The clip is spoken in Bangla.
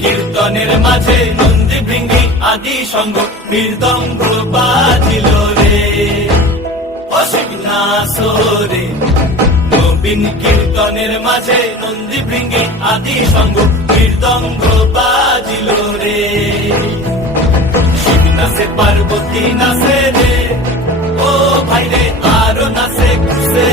কীর্তনের মাঝে নন্দী ভৃঙ্গি আদি সঙ্গ মৃদঙ্গ বাজিল রে, ও শিব নাচো রে। নবীন কীর্তনের মাঝে নন্দী ভৃঙ্গি আদি সঙ্গ মৃদঙ্গ বাজিল রে। শিব নাচে পার্বতী নাচে রে, ও ভাই রে আরো নাচে খুশে।